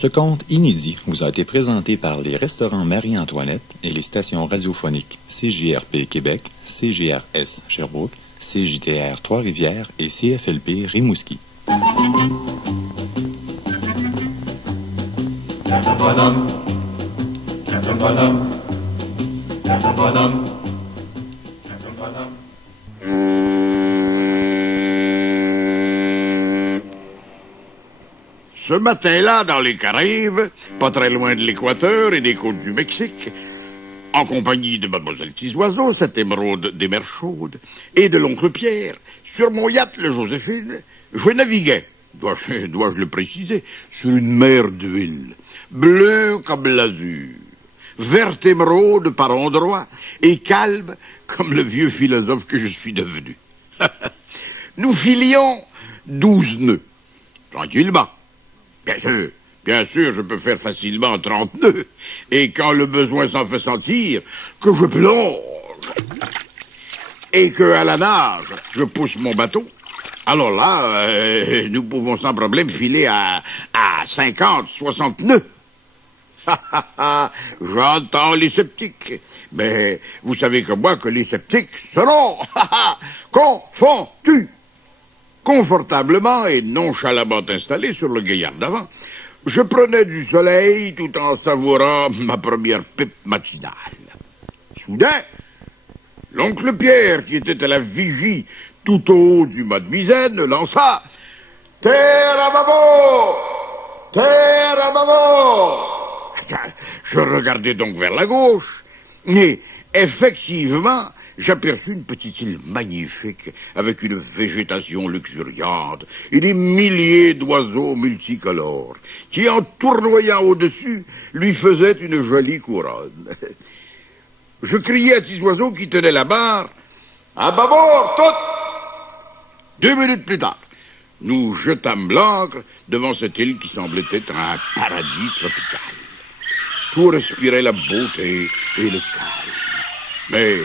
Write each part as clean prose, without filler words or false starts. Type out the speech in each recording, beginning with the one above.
Ce conte inédit vous a été présenté par les restaurants Marie-Antoinette et les stations radiophoniques CJRP Québec, CJRS Sherbrooke, CJTR Trois-Rivières et CFLP Rimouski. Ce matin-là, dans les Caraïbes, pas très loin de l'Équateur et des côtes du Mexique, en compagnie de Mademoiselle Tisoiseau, cette émeraude des mers chaudes, et de l'oncle Pierre, sur mon yacht, le Joséphine, je naviguais, dois-je le préciser, sur une mer d'huile, bleue comme l'azur, verte émeraude par endroits, et calme comme le vieux philosophe que je suis devenu. Nous filions 12 nœuds, tranquillement. Bien sûr, je peux faire facilement 30 nœuds. Et quand le besoin s'en fait sentir, que je plonge. Et que, à la nage, je pousse mon bateau. Alors là, nous pouvons sans problème filer à 50, 60 nœuds. J'entends les sceptiques. Mais vous savez comme moi que les sceptiques seront confondus. Confortablement et nonchalamment installé sur le gaillard d'avant, je prenais du soleil tout en savourant ma première pipe matinale. Soudain, l'oncle Pierre, qui était à la vigie tout au haut du mât de misaine, lança « Terre à bâbord! Terre à bâbord !» Je regardai donc vers la gauche, et effectivement, j'aperçus une petite île magnifique, avec une végétation luxuriante et des milliers d'oiseaux multicolores, qui, en tournoyant au-dessus, lui faisaient une jolie couronne. Je criai à Tisoiseau qui tenait la barre, « À bâbord, toutes !» 2 minutes plus tard, nous jetâmes l'ancre devant cette île qui semblait être un paradis tropical. Tout respirait la beauté et le calme. Mais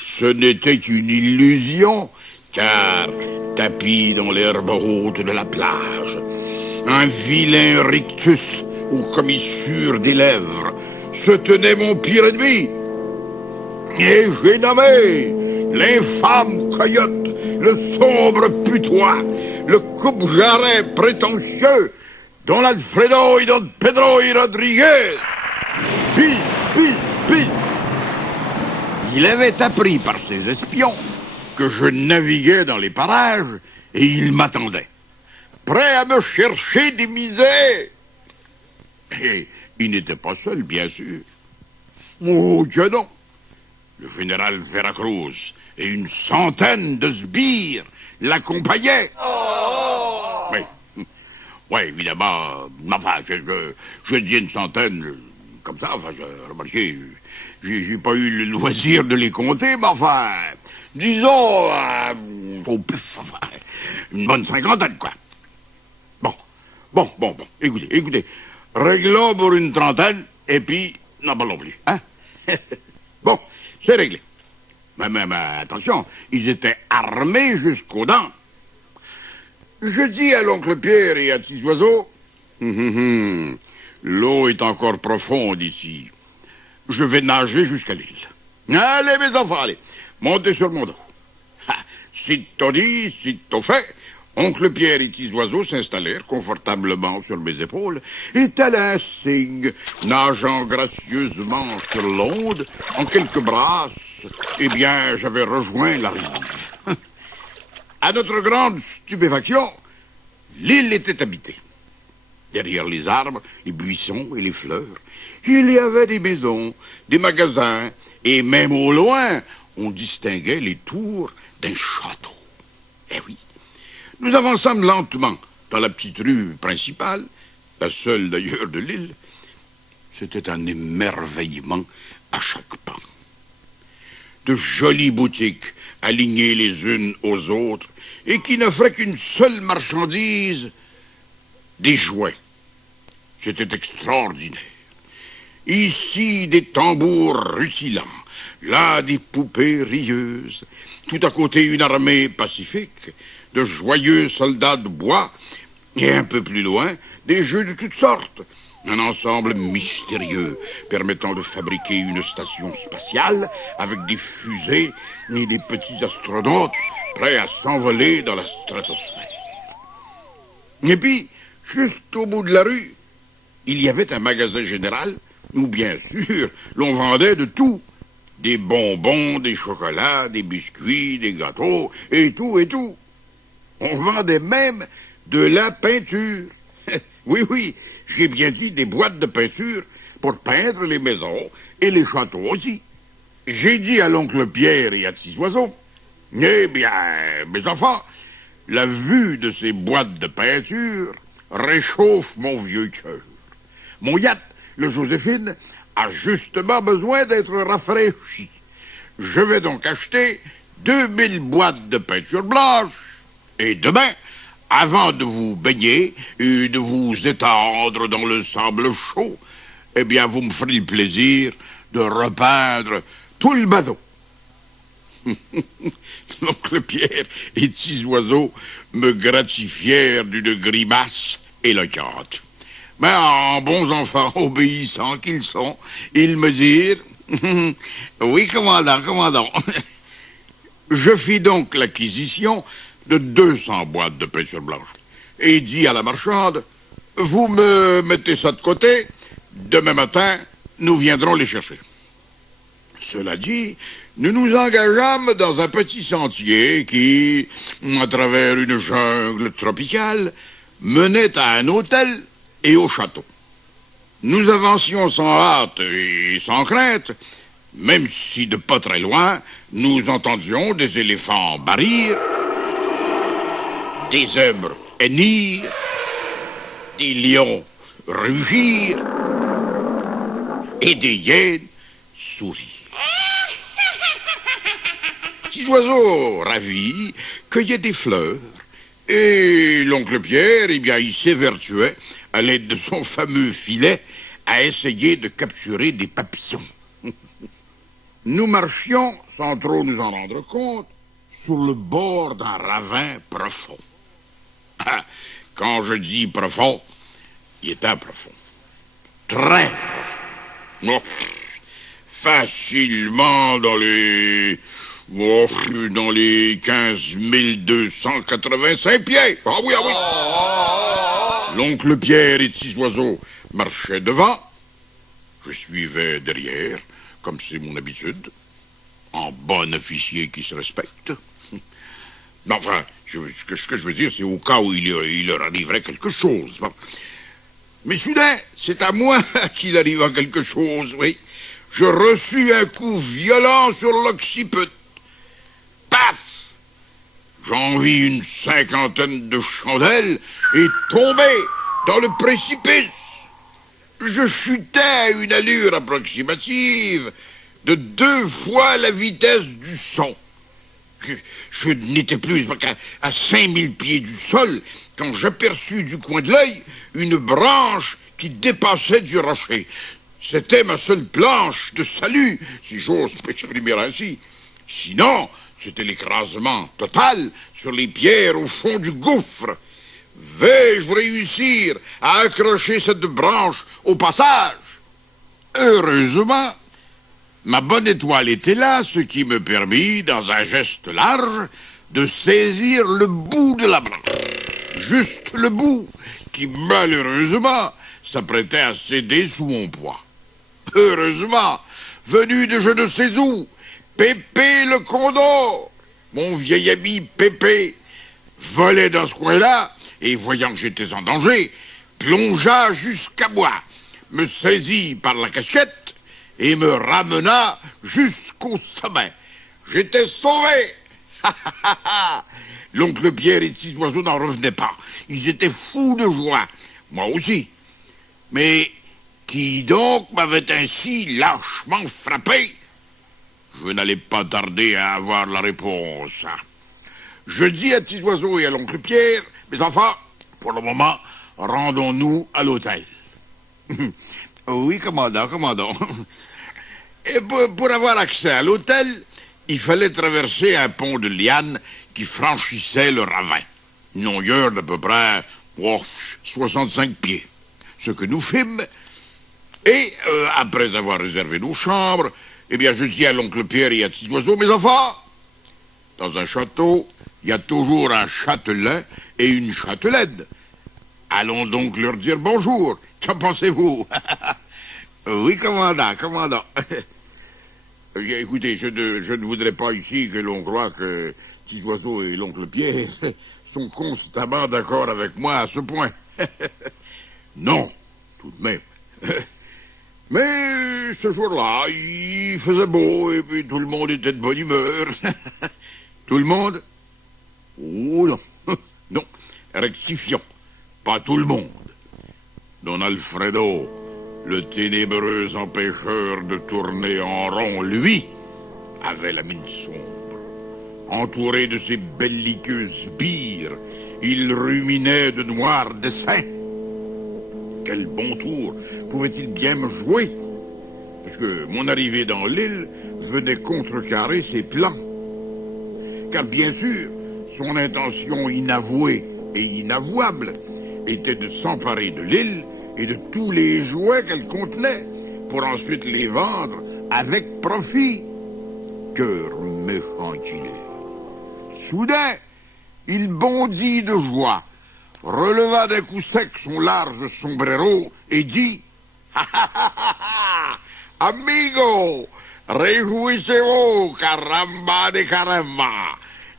ce n'était qu'une illusion, car, tapis dans l'herbe haute de la plage, un vilain rictus aux commissures des lèvres se tenait mon pire ennemi. Et j'ai nommé l'infâme coyote, le sombre putois, le coupe-jarret prétentieux, Don Alfredo et Don Pedro y Rodriguez. Pis. Il avait appris par ses espions que je naviguais dans les parages et il m'attendait, prêt à me chercher des misères. Et il n'était pas seul, bien sûr. Oh, que non. Le général Veracruz et une centaine de sbires l'accompagnaient. Oui, évidemment. Enfin, je dis une centaine, comme ça, enfin, remarquez... J'ai pas eu le loisir de les compter, mais enfin, disons, au plus, enfin, une bonne 50aine, quoi. Bon, écoutez, réglons pour une 30aine, et puis, n'en parlons plus, hein? Bon, c'est réglé. Mais attention, ils étaient armés jusqu'aux dents. Je dis à l'oncle Pierre et à Tisoiseau, l'eau est encore profonde ici. Je vais nager jusqu'à l'île. Allez, mes enfants, allez, montez sur mon dos. Sitôt dit, sitôt fait, oncle Pierre et Tisoiseau s'installèrent confortablement sur mes épaules, et tel un cygne, nageant gracieusement sur l'onde, en quelques brasses, eh bien, j'avais rejoint la rive. À notre grande stupéfaction, l'île était habitée. Derrière les arbres, les buissons et les fleurs, il y avait des maisons, des magasins, et même au loin, on distinguait les tours d'un château. Eh oui. Nous avançâmes lentement dans la petite rue principale, la seule d'ailleurs de l'île. C'était un émerveillement à chaque pas. De jolies boutiques alignées les unes aux autres et qui n'offraient qu'une seule marchandise, des jouets. C'était extraordinaire. Ici, des tambours rutilants, là, des poupées rieuses, tout à côté, une armée pacifique, de joyeux soldats de bois, et un peu plus loin, des jeux de toutes sortes. Un ensemble mystérieux permettant de fabriquer une station spatiale avec des fusées et des petits astronautes prêts à s'envoler dans la stratosphère. Et puis, juste au bout de la rue, il y avait un magasin général où, bien sûr, l'on vendait de tout. Des bonbons, des chocolats, des biscuits, des gâteaux, et tout, et tout. On vendait même de la peinture. Oui, j'ai bien dit des boîtes de peinture pour peindre les maisons et les châteaux aussi. J'ai dit à l'oncle Pierre et à Petits Oiseaux, eh bien, mes enfants, la vue de ces boîtes de peinture réchauffe mon vieux cœur. Mon yacht, le Joséphine, a justement besoin d'être rafraîchi. Je vais donc acheter 2000 boîtes de peinture blanche. Et demain, avant de vous baigner et de vous étendre dans le sable chaud, eh bien, vous me ferez le plaisir de repeindre tout le bateau. L'oncle Pierre et Petits Oiseaux me gratifièrent d'une grimace éloquente. Mais en bons enfants obéissants qu'ils sont, ils me dirent « Oui, commandant. » Je fis donc l'acquisition de 200 boîtes de peinture blanche et dis à la marchande « Vous me mettez ça de côté, demain matin, nous viendrons les chercher. » Cela dit, nous nous engageâmes dans un petit sentier qui, à travers une jungle tropicale, menait à un hôtel et au château. Nous avancions sans hâte et sans crainte, même si de pas très loin, nous entendions des éléphants barrir, des zèbres hennir, des lions rugir et des hyènes sourire. Petits oiseaux ravis cueillaient des fleurs et l'oncle Pierre, eh bien, il s'évertuait à l'aide de son fameux filet à essayer de capturer des papillons. Nous marchions, sans trop nous en rendre compte, sur le bord d'un ravin profond. Quand je dis profond, il était profond. Très profond. Facilement dans les 15 285 pieds. Ah oui. L'oncle Pierre et Petits Oiseaux marchaient devant. Je suivais derrière, comme c'est mon habitude, en bon officier qui se respecte. Mais enfin, ce que je veux dire, c'est au cas où il leur arriverait quelque chose. Bon. Mais soudain, c'est à moi qu'il arriva quelque chose, oui. Je reçus un coup violent sur l'occiput. Paf! J'en vis une 50aine de chandelles et tombai dans le précipice. Je chutais à une allure approximative de 2 fois la vitesse du son. Je n'étais plus qu'à 5000 pieds du sol quand j'aperçus du coin de l'œil une branche qui dépassait du rocher. C'était ma seule planche de salut, si j'ose m'exprimer ainsi. Sinon, c'était l'écrasement total sur les pierres au fond du gouffre. Vais-je réussir à accrocher cette branche au passage? Heureusement, ma bonne étoile était là, ce qui me permit, dans un geste large, de saisir le bout de la branche. Juste le bout, qui malheureusement s'apprêtait à céder sous mon poids. Heureusement, venu de je ne sais où, Pépé le Condor, mon vieil ami Pépé, volait dans ce coin-là et, voyant que j'étais en danger, plongea jusqu'à moi, me saisit par la casquette et me ramena jusqu'au sommet. J'étais sauvé. L'oncle Pierre et Petits Oiseaux n'en revenaient pas. Ils étaient fous de joie. Moi aussi. Mais qui donc m'avait ainsi lâchement frappé? Je n'allais pas tarder à avoir la réponse. Je dis à Petits Oiseaux et à l'oncle Pierre, mes enfants, pour le moment, rendons-nous à l'hôtel. Oui, commandant. Et pour avoir accès à l'hôtel, il fallait traverser un pont de lianes qui franchissait le ravin. Une longueur d'à peu près Oh, 65 pieds. Ce que nous fîmes. Et, après avoir réservé nos chambres, eh bien, je dis à l'oncle Pierre et à Petits Oiseaux, mes enfants, dans un château, il y a toujours un châtelain et une châtelaine. Allons donc leur dire bonjour. Qu'en pensez-vous? Oui, commandant, commandant. Écoutez, je ne voudrais pas ici que l'on croie que Petits Oiseaux et l'oncle Pierre sont constamment d'accord avec moi à ce point. Non, tout de même. Mais ce jour-là, il faisait beau et puis tout le monde était de bonne humeur. Tout le monde? Oh non, non, rectifions, pas tout le monde. Don Alfredo, le ténébreux empêcheur de tourner en rond, lui, avait la mine sombre. Entouré de ses belliqueuses sbires, il ruminait de noirs dessins. Quel bon tour pouvait-il bien me jouer? Parce que mon arrivée dans l'île venait contrecarrer ses plans. Car bien sûr, son intention inavouée et inavouable était de s'emparer de l'île et de tous les jouets qu'elle contenait, pour ensuite les vendre avec profit. Cœur méchant qu'il est. Soudain, il bondit de joie, releva d'un coup sec son large sombrero et dit « Amigo, réjouissez-vous, caramba de caramba,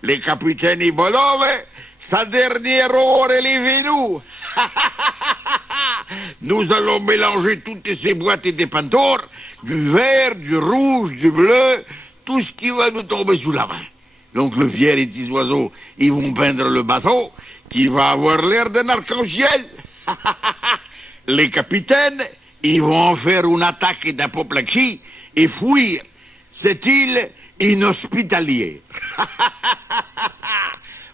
les capitaines Ibolove, sa dernière heure est livrée-nous. Nous allons mélanger toutes ces boîtes et des pantors, du vert, du rouge, du bleu, tout ce qui va nous tomber sous la main. L'oncle Pierre et Petits Oiseaux, ils vont peindre le bateau, qui va avoir l'air d'un arc-en-ciel. Les capitaines, ils vont en faire une attaque d'apoplexie et fuir cette île inhospitalière.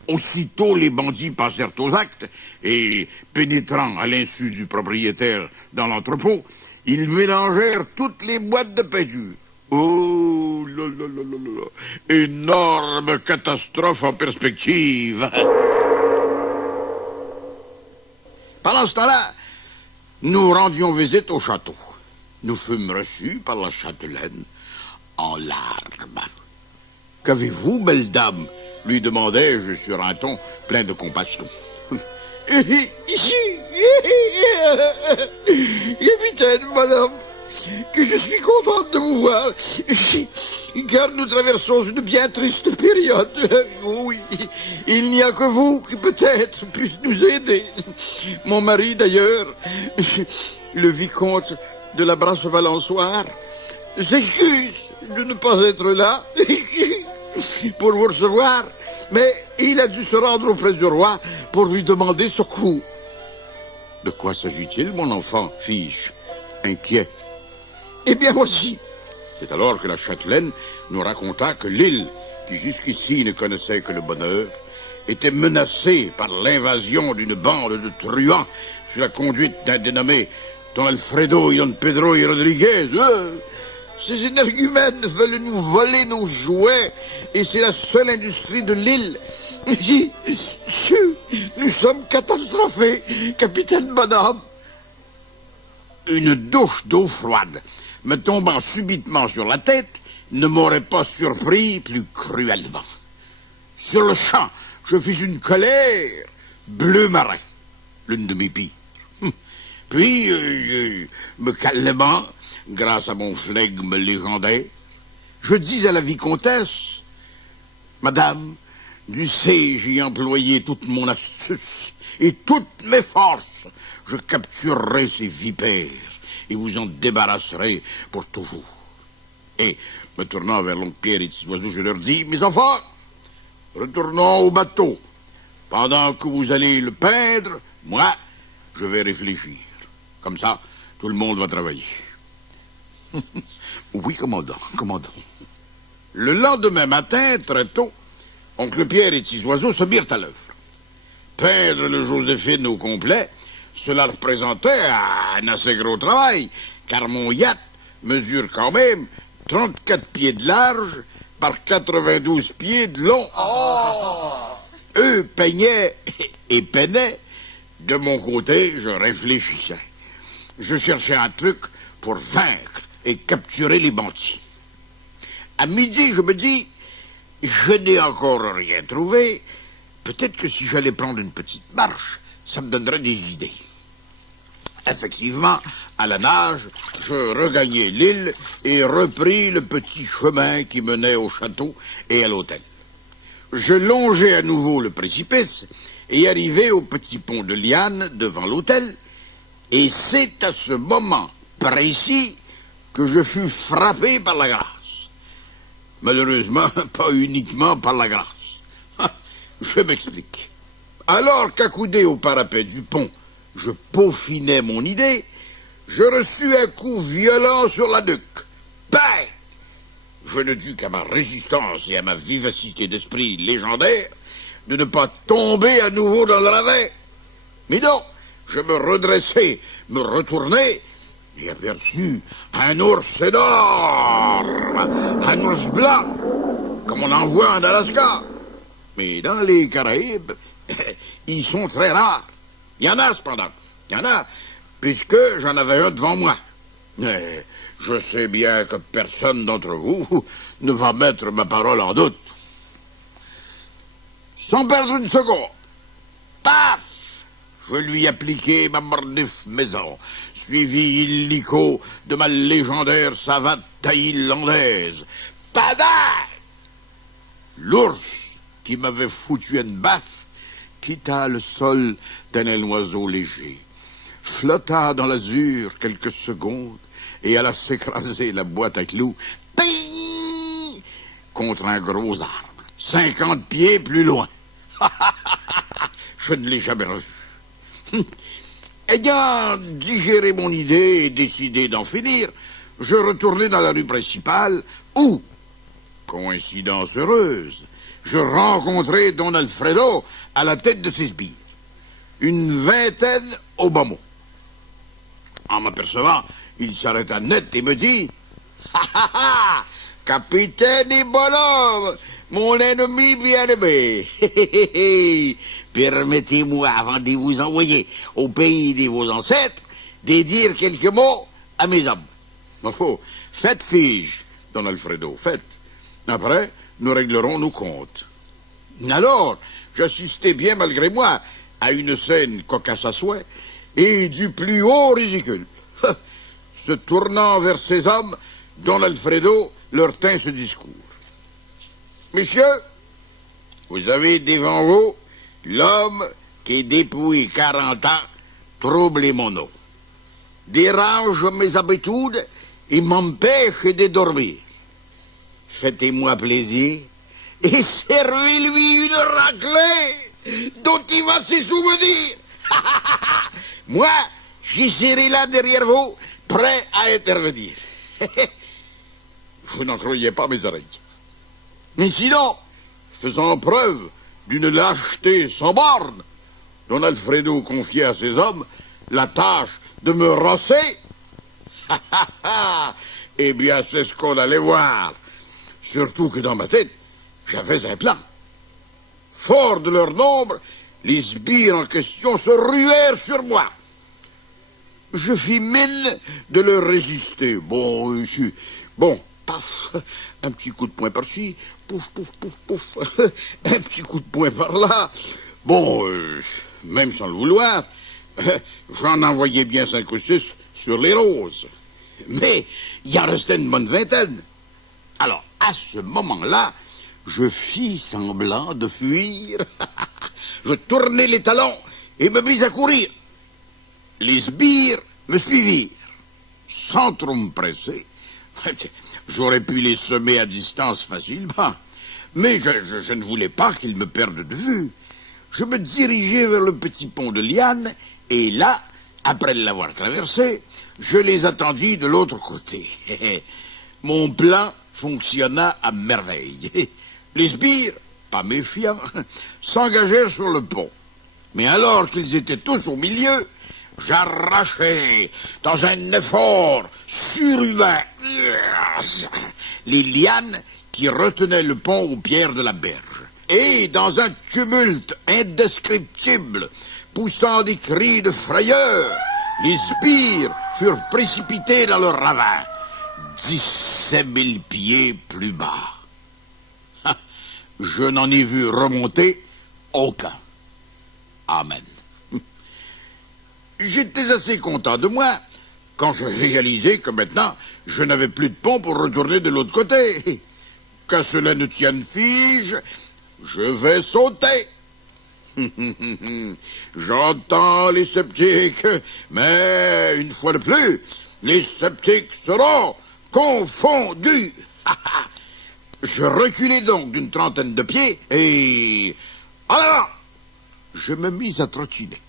Aussitôt, les bandits passèrent aux actes et, pénétrant à l'insu du propriétaire dans l'entrepôt, ils mélangèrent toutes les boîtes de peinture. Oh là là là là là! Énorme catastrophe en perspective. Pendant ce temps-là, nous rendions visite au château. Nous fûmes reçus par la châtelaine en larmes. « Qu'avez-vous, belle dame ?» lui demandai-je sur un ton plein de compassion. « Capitaine, madame, que je suis contente de vous voir, car nous traversons une bien triste période. Oui, il n'y a que vous qui peut-être puisse nous aider. Mon mari, d'ailleurs, le vicomte de la Brasse-Valençoire, s'excuse de ne pas être là pour vous recevoir, mais il a dû se rendre auprès du roi pour lui demander secours. »« De quoi s'agit-il, mon enfant ?» fis-je, inquiet. « Eh bien, voici. » C'est alors que la châtelaine nous raconta que l'île, qui jusqu'ici ne connaissait que le bonheur, était menacée par l'invasion d'une bande de truands sous la conduite d'un dénommé Don Alfredo et Don Pedro y Rodriguez. Ces énergumènes veulent nous voler nos jouets et c'est la seule industrie de l'île. Nous sommes catastrophés, capitaine madame. Une douche d'eau froide me tombant subitement sur la tête ne m'aurait pas surpris plus cruellement. Sur le champ, je fis une colère bleu marin, l'une de mes pires. Puis, me calmant, grâce à mon flegme légendaire, je dis à la vicomtesse, « Madame, du sais, j'y employé toute mon astuce et toutes mes forces. Je capturerai ces vipères et vous en débarrasserai pour toujours. » Et, me tournant vers l'oncle Pierre et Petits Oiseaux, je leur dis, « Mes enfants, retournons au bateau. Pendant que vous allez le peindre, moi, je vais réfléchir. Comme ça, tout le monde va travailler. » Oui, commandant, commandant. Le lendemain matin, très tôt, oncle Pierre et Petits Oiseaux se mirent à l'œuvre. Peindre le Joséphine au complet, cela représentait un assez gros travail, car mon yacht mesure quand même 34 pieds de large par 92 pieds de long. Oh! Eux peignaient et peignaient De mon côté, je réfléchissais. Je cherchais un truc pour vaincre et capturer les bandits. À midi, je me dis, je n'ai encore rien trouvé. Peut-être que si j'allais prendre une petite marche, ça me donnerait des idées. Effectivement, à la nage, je regagnai l'île et repris le petit chemin qui menait au château et à l'hôtel. Je longeai à nouveau le précipice et arrivai au petit pont de liane devant l'hôtel, et c'est à ce moment précis que je fus frappé par la grâce. Malheureusement, pas uniquement par la grâce. Je m'explique. Alors qu'accoudé au parapet du pont, je peaufinais mon idée, je reçus un coup violent sur la nuque. Bang! Je ne dus qu'à ma résistance et à ma vivacité d'esprit légendaire de ne pas tomber à nouveau dans le ravin. Mais non, je me redressai, me retournai et aperçus un ours énorme, un ours blanc, comme on en voit en Alaska. Mais dans les Caraïbes, ils sont très rares. Il y en a cependant, il y en a, puisque j'en avais un devant moi. Mais je sais bien que personne d'entre vous ne va mettre ma parole en doute. Sans perdre une seconde, paf! Je lui appliquai ma mornif maison, suivi illico de ma légendaire savate thaïlandaise. Tada! L'ours, qui m'avait foutu une baffe, quitta le sol d'un aile oiseau léger, flotta dans l'azur quelques secondes et alla s'écraser la boîte à clous ping, contre un gros arbre, 50 pieds plus loin. Je ne l'ai jamais revu. Ayant digéré mon idée et décidé d'en finir, je retournai dans la rue principale où, coïncidence heureuse, je rencontrai Don Alfredo à la tête de ses sbires. Une vingtaine au bas mot. En m'apercevant, il s'arrêta net et me dit « Ha ha ha! Capitaine et bonhomme, mon ennemi bien-aimé, permettez-moi, avant de vous envoyer au pays de vos ancêtres, de dire quelques mots à mes hommes. Oh, faites fige, Don Alfredo, faites. Après, nous réglerons nos comptes. » Alors, j'assistais bien malgré moi à une scène cocasse à souhait et du plus haut ridicule. Se tournant vers ses hommes, Don Alfredo leur tint ce discours. « Messieurs, vous avez devant vous l'homme qui, depuis 40 ans, trouble mon eau, dérange mes habitudes et m'empêche de dormir. Faites-moi plaisir et servez-lui une raclée dont il va se souvenir. Moi, j'y serai là derrière vous, prêt à intervenir. » Vous n'en croyez pas mes oreilles. Mais sinon, faisant preuve d'une lâcheté sans borne, Don Alfredo confia à ses hommes la tâche de me rosser. Eh bien, c'est ce qu'on allait voir. Surtout que dans ma tête, j'avais un plan. Fort de leur nombre, les sbires en question se ruèrent sur moi. Je fis mine de leur résister. Bon, paf, un petit coup de poing par-ci, pouf, pouf, pouf, pouf, un petit coup de poing par-là. Bon, même sans le vouloir, j'en envoyais bien 5 ou 6 sur les roses. Mais il en restait une bonne vingtaine. Alors, à ce moment-là, je fis semblant de fuir. Je tournai les talons et me mis à courir. Les sbires me suivirent. Sans trop me presser, j'aurais pu les semer à distance facilement. Mais je ne voulais pas qu'ils me perdent de vue. Je me dirigeai vers le petit pont de liane et là, après l'avoir traversé, je les attendis de l'autre côté. Mon plan fonctionna à merveille. Les sbires, pas méfiants, s'engagèrent sur le pont. Mais alors qu'ils étaient tous au milieu, j'arrachai, dans un effort surhumain, les lianes qui retenaient le pont aux pierres de la berge. Et dans un tumulte indescriptible, poussant des cris de frayeur, les sbires furent précipités dans le ravin, 17 000 pieds plus bas. Je n'en ai vu remonter aucun. Amen. J'étais assez content de moi quand je réalisai que maintenant, je n'avais plus de pont pour retourner de l'autre côté. Qu'à cela ne tienne fige, je vais sauter. J'entends les sceptiques, mais une fois de plus, les sceptiques seront confondus. Je reculai donc d'une trentaine de pieds et... en avant, je me mis à trottiner.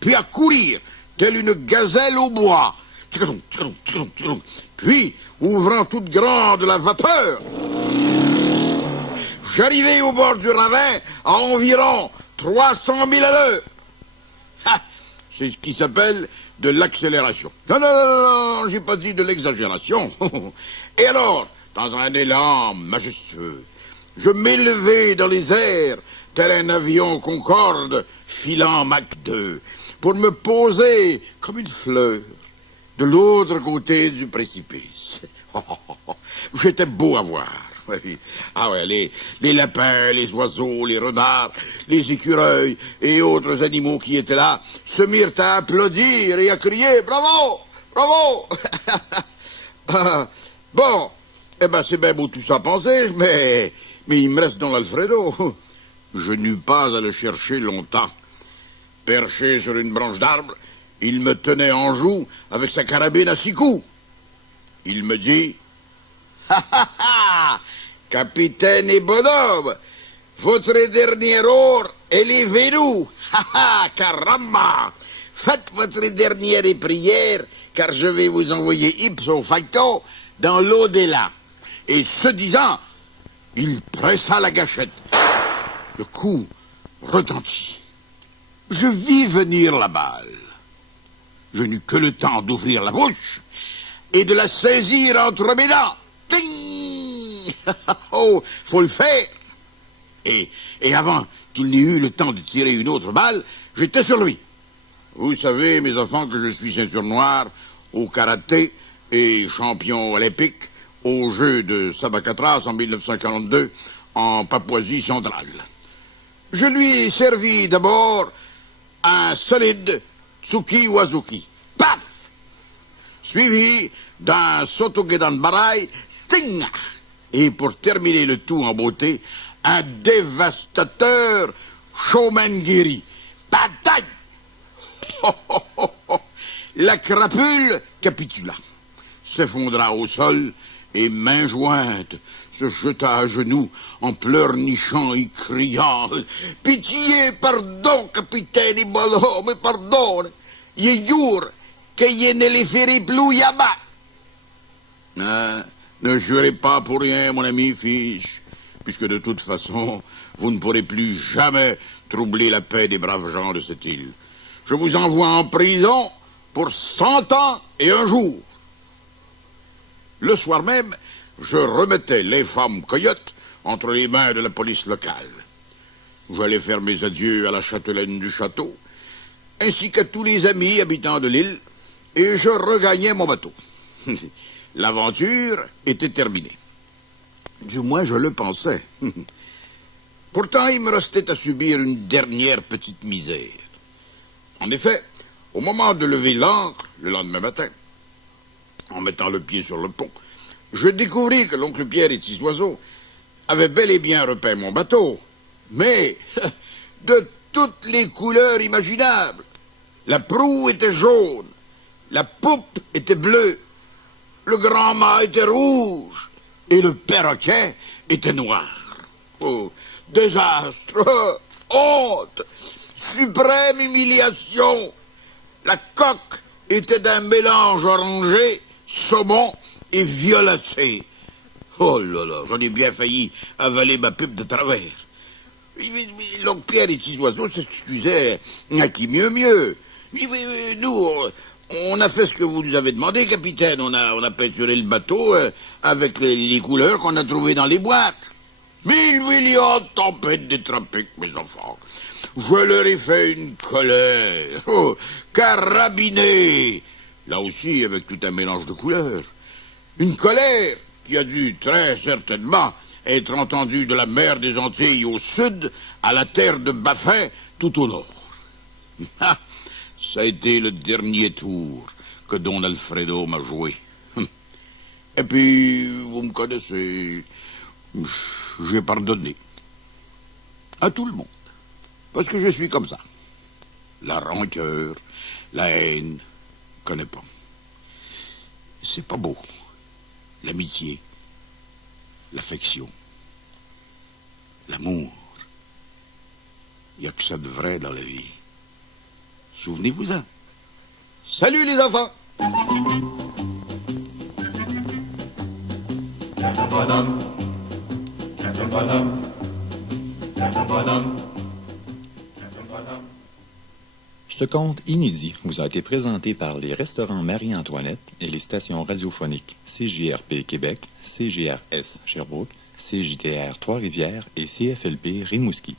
Puis à courir, telle une gazelle au bois. Tchicadon, tchicadon, tchicadon, tchicadon. Puis, ouvrant toute grande la vapeur, j'arrivai au bord du ravin à environ 300 000 à l'heure. C'est ce qui s'appelle de l'accélération. Non, non, non, non, j'ai pas dit de l'exagération. Et alors, dans un élan majestueux, je m'élevai dans les airs, tel un avion Concorde filant Mach 2, pour me poser comme une fleur de l'autre côté du précipice. J'étais beau à voir. Ah ouais, les lapins, les oiseaux, les renards, les écureuils et autres animaux qui étaient là se mirent à applaudir et à crier « Bravo! Bravo! » Bon, eh ben c'est bien beau tout ça penser, mais il me reste dans l'Alfredo. Je n'eus pas à le chercher longtemps. Perché sur une branche d'arbre, il me tenait en joue avec sa carabine à 6 coups. Il me dit « Ha ha ha! Capitaine et bonhomme, votre dernier or est élevez-nous! Ha ha! Caramba! Faites votre dernière prière, car je vais vous envoyer ipso facto dans l'au-delà. » Et ce disant, il pressa la gâchette. Le coup retentit. Je vis venir la balle. Je n'eus que le temps d'ouvrir la bouche et de la saisir entre mes dents. Ting! Oh, faut le faire. Et avant qu'il n'ait eu le temps de tirer une autre balle, j'étais sur lui. Vous savez, mes enfants, que je suis ceinture noire au karaté et champion olympique aux Jeux de Sabakatras en 1942 en Papouasie centrale. Je lui ai servi d'abord un solide Tsuki Wazuki. Paf! Suivi d'un Sotogedan Barai. Sting! Et pour terminer le tout en beauté, un dévastateur Shomengiri. Bataille! La crapule capitula, s'effondra au sol et, main jointe, se jeta à genoux en pleurnichant et criant « Pitié, pardon, capitaine et bonhomme, pardon! Yeyur, que ye ne les ferai plus yaba! » Ne jurez pas pour rien, mon ami Fiche, puisque de toute façon, vous ne pourrez plus jamais troubler la paix des braves gens de cette île. Je vous envoie en prison pour 100 ans et un jour. Le soir même, je remettais l'infâme coyote entre les mains de la police locale. J'allais faire mes adieux à la châtelaine du château, ainsi qu'à tous les amis habitants de l'île, et je regagnais mon bateau. L'aventure était terminée. Du moins, je le pensais. Pourtant, il me restait à subir une dernière petite misère. En effet, au moment de lever l'ancre, le lendemain matin, en mettant le pied sur le pont, je découvris que l'oncle Pierre et Six Oiseaux avaient bel et bien repeint mon bateau, mais de toutes les couleurs imaginables. La proue était jaune, la poupe était bleue, le grand mât était rouge et le perroquet était noir. Oh, désastre, honte, suprême humiliation. La coque était d'un mélange orangé, saumon et violacé. Oh là là, j'en ai bien failli avaler ma pipe de travers. L'oncle Pierre et Six Oiseaux s'excusaient à qui mieux. Nous, on a fait ce que vous nous avez demandé, capitaine. On a peinturé le bateau avec les couleurs qu'on a trouvées dans les boîtes. 1000 millions de tempêtes des tropiques, mes enfants. Je leur ai fait une colère. Oh, carabinée. Là aussi, avec tout un mélange de couleurs. Une colère qui a dû très certainement être entendue de la mer des Antilles au sud à la terre de Baffin tout au nord. Ah, ça a été le dernier tour que Don Alfredo m'a joué. Et puis, vous me connaissez, j'ai pardonné. À tout le monde. Parce que je suis comme ça. La rancœur, la haine, je connais pas. C'est pas beau. L'amitié, l'affection, l'amour. Il n'y a que ça de vrai dans la vie. Souvenez-vous-en. Salut les enfants! Ce conte inédit vous a été présenté par les restaurants Marie-Antoinette et les stations radiophoniques CJRP Québec, CJRS Sherbrooke, CJTR Trois-Rivières et CFLP Rimouski.